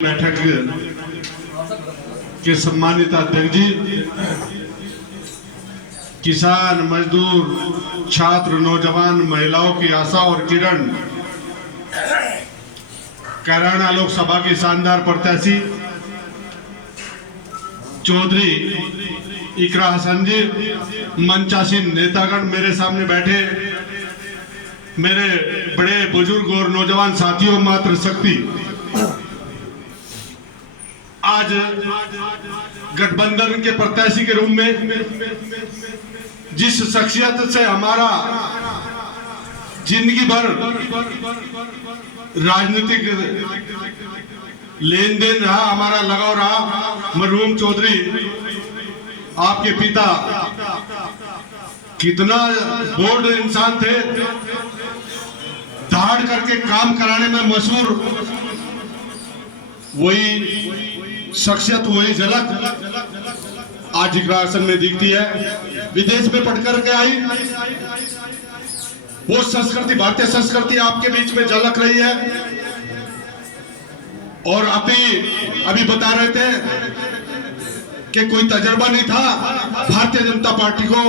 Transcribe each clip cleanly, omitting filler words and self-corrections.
बैठक के सम्मानित अध्यक्ष जी, किसान, मजदूर, छात्र, नौजवान, महिलाओं की आशा और किरण, कैराना लोकसभा की शानदार प्रत्याशी चौधरी इकरा हसन जी, मंचासीन नेतागण, मेरे सामने बैठे मेरे बड़े बुजुर्ग और नौजवान साथियों, मातृ शक्ति, आज गठबंधन के प्रत्याशी के रूप में जिस शख्सियत से हमारा जिंदगी भर राजनीतिक लेन देन रहा, हमारा लगाव रहा, मरहूम चौधरी आपके पिता कितना बोल्ड इंसान थे, धाड़ करके काम कराने में मशहूर, वही शख्सियत, वही झलक आज इकरा हसन में दिखती है। विदेश में पढ़कर के आई वो संस्कृति, भारतीय संस्कृति आपके बीच में झलक रही है। और अभी बता रहे थे कि कोई तजर्बा नहीं था भारतीय जनता पार्टी को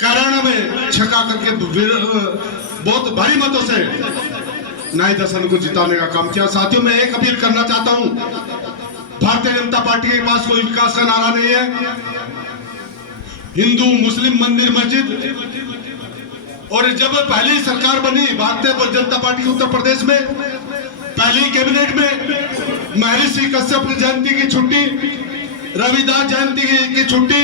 कैराना में छका करके बहुत भारी मतों से नाहिद हसन को जिताने का काम किया। साथियों, मैं एक अपील करना चाहता हूं, भारतीय जनता पार्टी के पास कोई विकास का नारा नहीं है। हिंदू मुस्लिम मंदिर मस्जिद, और जब पहली सरकार बनी भारतीय जनता पार्टी की उत्तर प्रदेश में, पहली कैबिनेट में महर्षि कश्यप जयंती की छुट्टी, रविदास जयंती की छुट्टी,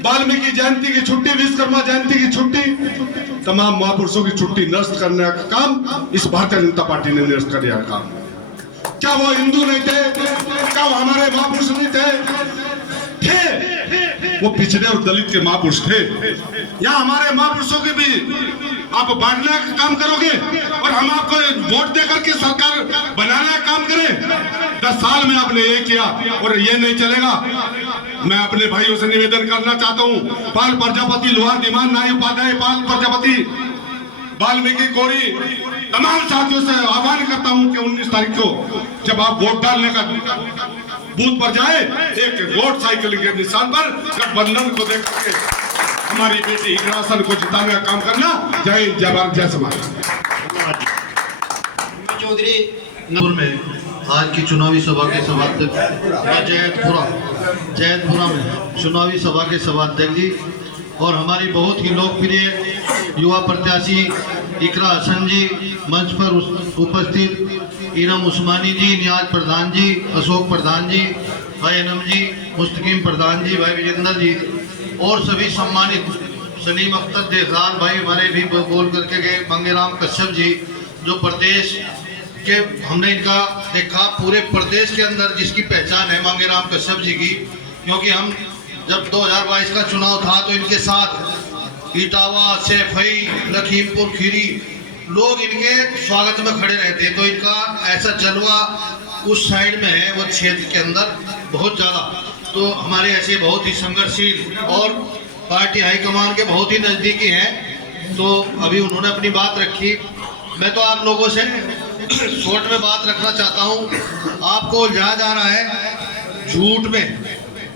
वाल्मीकि जयंती की छुट्टी, विश्वकर्मा जयंती की छुट्टी, तमाम महापुरुषों की छुट्टी नष्ट करने का काम इस भारतीय जनता पार्टी ने नष्ट कर दिया काम। क्या वो हिंदू नहीं थे? क्या वो हमारे महापुरुष नहीं थे? वो पिछड़े और दलित के महापुरुष थे। या हमारे महापुरुषों के भी आप बांटने का काम करोगे और हम आपको वोट देकर के सरकार बनाने का काम करें? 10 साल में आपने ये किया और ये नहीं चलेगा। मैं अपने भाइयों से निवेदन करना चाहता हूँ, पाल प्रजापति, लोहार दिमान, नाई उपाध्याय, पाल प्रजापति, वाल्मीकि कोरी, तमाम साथियों से आह्वान करता हूँ कि 19 तारीख को जब आप वोट डालने का बूथ पर जाए, एक वोट साइकिल के निशान पर गठबंधन को देख करके हमारी बेटी इकरा हसन को जिताने का काम करना। जय हिंद, जय भारत, जय समाज। चौधरी में आज की चुनावी सभा के सभाध्यक्ष जैतपुरा में चुनावी सभा के सभाध्यक्ष जी और हमारी बहुत ही लोकप्रिय युवा प्रत्याशी इकरा हसन जी, मंच पर उपस्थित इरम उस्मानी जी, नियाज प्रधान जी, अशोक प्रधान जी, भाई अनम जी, मुस्तकीम प्रधान जी, भाई विजेंद्र जी और सभी सम्मानित सलीम अख्तर देसार भाई हमारे भी बोल करके गए, मंगेराम कश्यप जी, जो प्रदेश के हमने इनका देखा, पूरे प्रदेश के अंदर जिसकी पहचान है मंगेराम कश्यप जी की, क्योंकि हम जब 2022 का चुनाव था तो इनके साथ इटावा, सैफई, लखीमपुर खीरी लोग इनके स्वागत में खड़े रहते। तो इनका ऐसा जलवा उस साइड में है, वो क्षेत्र के अंदर बहुत ज़्यादा। तो हमारे ऐसे बहुत ही संघर्षशील और पार्टी हाईकमान के बहुत ही नज़दीकी हैं। तो अभी उन्होंने अपनी बात रखी, मैं तो आप लोगों से शॉर्ट में बात रखना चाहता हूँ। आपको उलझाया जा रहा है झूठ में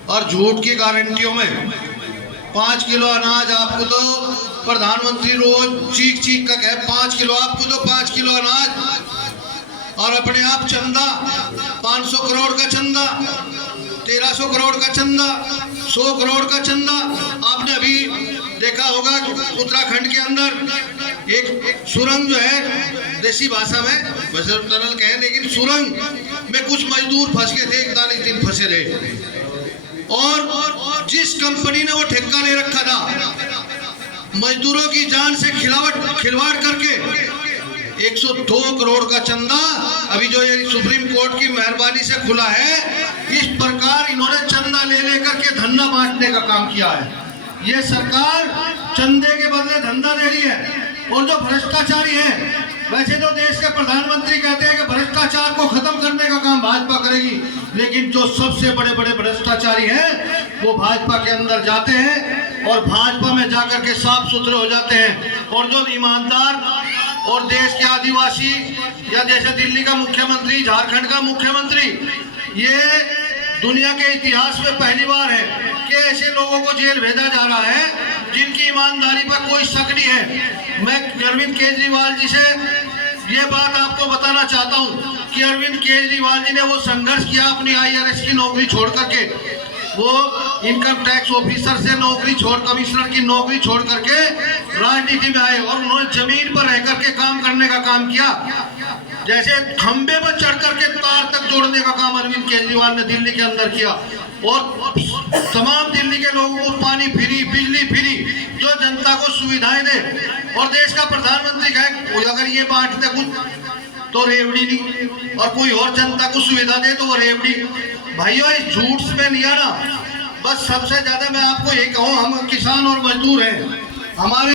और झूठ की गारंटियों में। 5 किलो अनाज आपको तो प्रधानमंत्री रोज चीख चीख का कहे 5 किलो, आपको तो 5 किलो अनाज, और अपने आप चंदा 500 करोड़ का चंदा, 1300 करोड़ का चंदा, 100 करोड़ का चंदा। आपने अभी देखा होगा उत्तराखंड के अंदर एक सुरंग जो है, देसी भाषा में वैसे टनल कहें, लेकिन सुरंग में कुछ मजदूर फंस गए थे, 41 दिन फंसे रहे। और जिस कंपनी ने वो ठेका ले रखा था, मजदूरों की जान से खिलवाड़ करके 102 करोड़ का चंदा अभी जो ये सुप्रीम कोर्ट की मेहरबानी से खुला है, इस प्रकार इन्होंने चंदा ले लेकर के धंधा बांटने का काम किया है। ये सरकार चंदे के बदले धंधा दे रही है। और जो भ्रष्टाचारी है, वैसे तो देश के प्रधानमंत्री कहते हैं कि भ्रष्टाचार को खत्म करने का काम भाजपा करेगी, लेकिन जो सबसे बड़े बड़े भ्रष्टाचारी हैं वो भाजपा के अंदर जाते हैं और भाजपा में जाकर के साफ सुथरे हो जाते हैं। और जो ईमानदार और देश के आदिवासी या जैसे दिल्ली का मुख्यमंत्री, झारखंड का मुख्यमंत्री, ये दुनिया के इतिहास में पहली बार है कि ऐसे लोगों को जेल भेजा जा रहा है जिनकी ईमानदारी पर कोई शक नहीं है। मैं अरविंद केजरीवाल जी से ये बात आपको बताना चाहता हूँ कि अरविंद केजरीवाल जी ने वो संघर्ष किया अपनी IRS की नौकरी छोड़ करके, वो इनकम टैक्स ऑफिसर से नौकरी छोड़, कमिश्नर की नौकरी छोड़ करके राजनीति में आए और उन्होंने जमीन पर रह करके काम करने का काम किया। जैसे खंबे पर चढ़ करके तार तक जोड़ने का काम अरविंद केजरीवाल ने दिल्ली के अंदर किया और तमाम दिल्ली के लोगों को पानी फ्री, बिजली फ्री, जो जनता को सुविधाएं दे। और देश का प्रधानमंत्री कहे अगर ये बांटते कुछ तो रेवड़ी नहीं, और कोई और जनता को सुविधा दे तो वो रेवड़ी। भाइयों, इस झूठ में नहीं आना। बस सबसे ज्यादा मैं आपको ये कहूँ, हम किसान और मजदूर हैं, हमारे